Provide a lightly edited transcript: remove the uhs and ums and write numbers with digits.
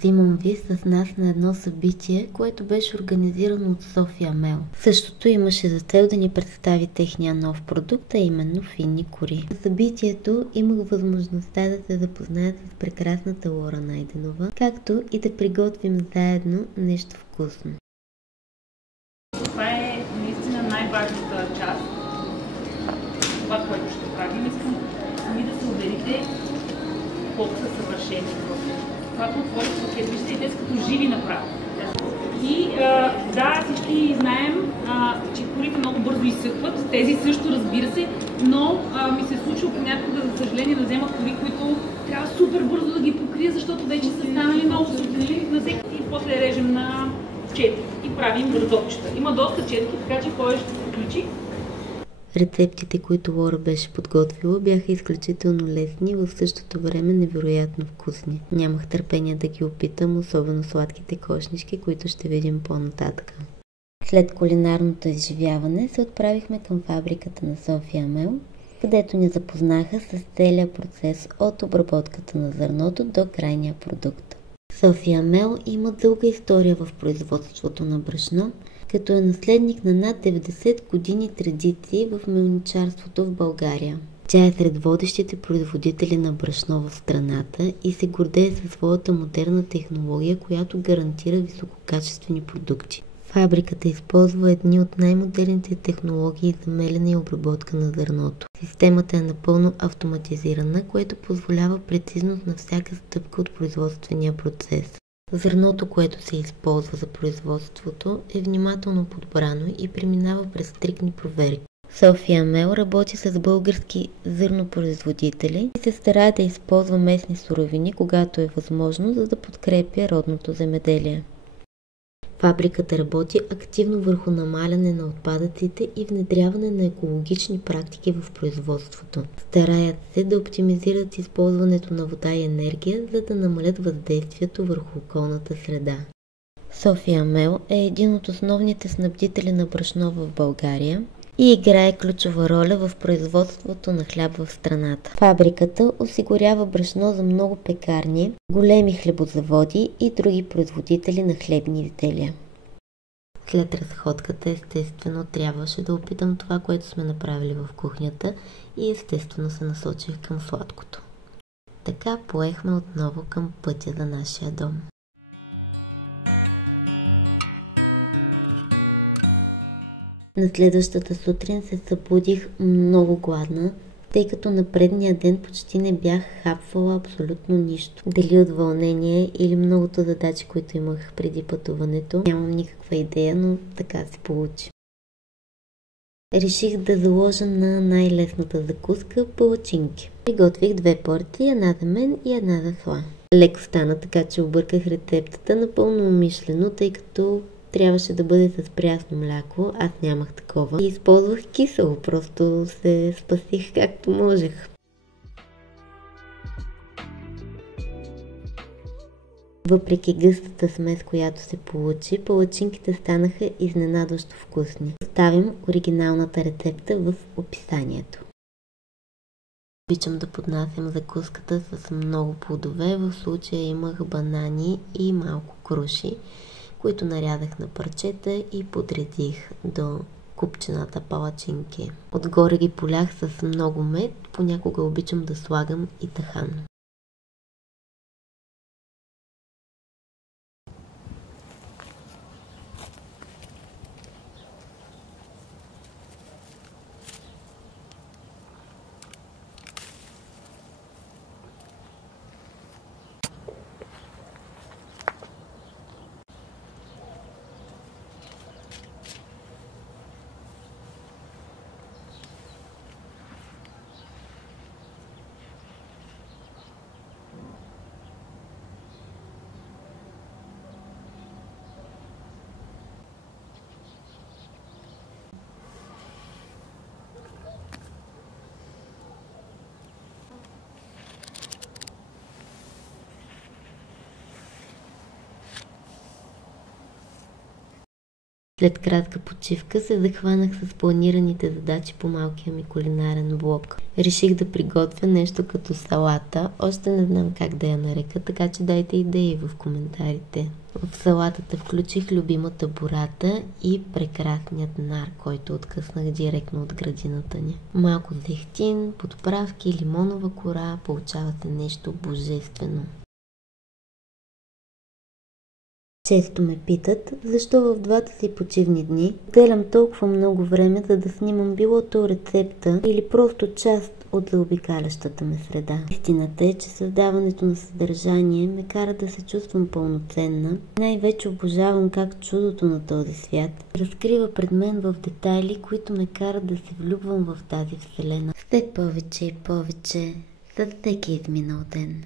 Симон Ви с нас на едно събитие, което беше организирано от София Мел. Същото имаше за цел да ни представи техния нов продукт, а именно финни кори. На събитието имах възможността да се запозная с прекрасната Лора Найденова, както и да приготвим заедно нещо вкусно. Това е наистина най-важната част. Това, което ще правим, искам сами да се уверите колко са съвършени. Това отворих пакет, виждате, те са като живи направо. И да, всички знаем, че корите много бързо изсъхват, тези също, разбира се, но ми се е случило понякога, за съжаление, да взема кори, които трябва супер бързо да ги покрия, защото вече са станали много сухи на всеки и после режем на четки и правим раздопчета. Има доста четки, така че кой ще се включи. Рецептите, които Лора беше подготвила, бяха изключително лесни и в същото време невероятно вкусни. Нямах търпение да ги опитам, особено сладките кошнички, които ще видим по-нататък. След кулинарното изживяване се отправихме към фабриката на София Мел, където ни запознаха с целия процес от обработката на зърното до крайния продукт. София Мел има дълга история в производството на брашно, като е наследник на над 90 години традиции в мелничарството в България. Тя е сред водещите производители на брашно в страната и се гордее със своята модерна технология, която гарантира висококачествени продукти. Фабриката използва едни от най-модерните технологии за мелене и обработка на зърното. Системата е напълно автоматизирана, което позволява прецизност на всяка стъпка от производствения процес. Зърното, което се използва за производството, е внимателно подбрано и преминава през стриктни проверки. София Мел работи с български зърнопроизводители и се старае да използва местни суровини, когато е възможно, за да подкрепя родното земеделие. Фабриката работи активно върху намаляне на отпадъците и внедряване на екологични практики в производството. Стараят се да оптимизират използването на вода и енергия, за да намалят въздействието върху околната среда. София Мел е един от основните снабдители на брашно в България и играе ключова роля в производството на хляб в страната. Фабриката осигурява брашно за много пекарни, големи хлебозаводи и други производители на хлебни изделия. След разходката, естествено, трябваше да опитам това, което сме направили в кухнята и естествено се насочих към сладкото. Така поехме отново към пътя за нашия дом. На следващата сутрин се събудих много гладна, тъй като на предния ден почти не бях хапвала абсолютно нищо. Дали от вълнение или многото задачи, които имах преди пътуването, нямам никаква идея, но така се получи. Реших да заложа на най-лесната закуска палачинки. Приготвих 2 порции, една за мен и една за Сла. Леко стана, така че обърках рецептата напълно умишлено, тъй като трябваше да бъде с прясно мляко, аз нямах такова и използвах кисело, просто се спасих както можех. Въпреки гъстата смес, която се получи, палачинките станаха изненадващо вкусни. Оставим оригиналната рецепта в описанието. Обичам да поднасям закуската с много плодове, в случая имах банани и малко круши, които нарязах на парчета и подредих до купчената палачинки. Отгоре ги полях с много мед, понякога обичам да слагам и тахан. След кратка почивка се захванах с планираните задачи по малкия ми кулинарен блог. Реших да приготвя нещо като салата, още не знам как да я нарека, така че дайте идеи в коментарите. В салатата включих любимата бурата и прекрасният нар, който откъснах директно от градината ни. Малко зехтин, подправки, лимонова кора, получава се нещо божествено. Често ме питат, защо в двата си почивни дни отделям толкова много време, за да снимам било то рецепта или просто част от заобикалящата ме среда. Истината е, че създаването на съдържание ме кара да се чувствам пълноценна. Най-вече обожавам как чудото на този свят разкрива пред мен в детайли, които ме карат да се влюбвам в тази вселена. Все повече и повече, със всеки изминал ден.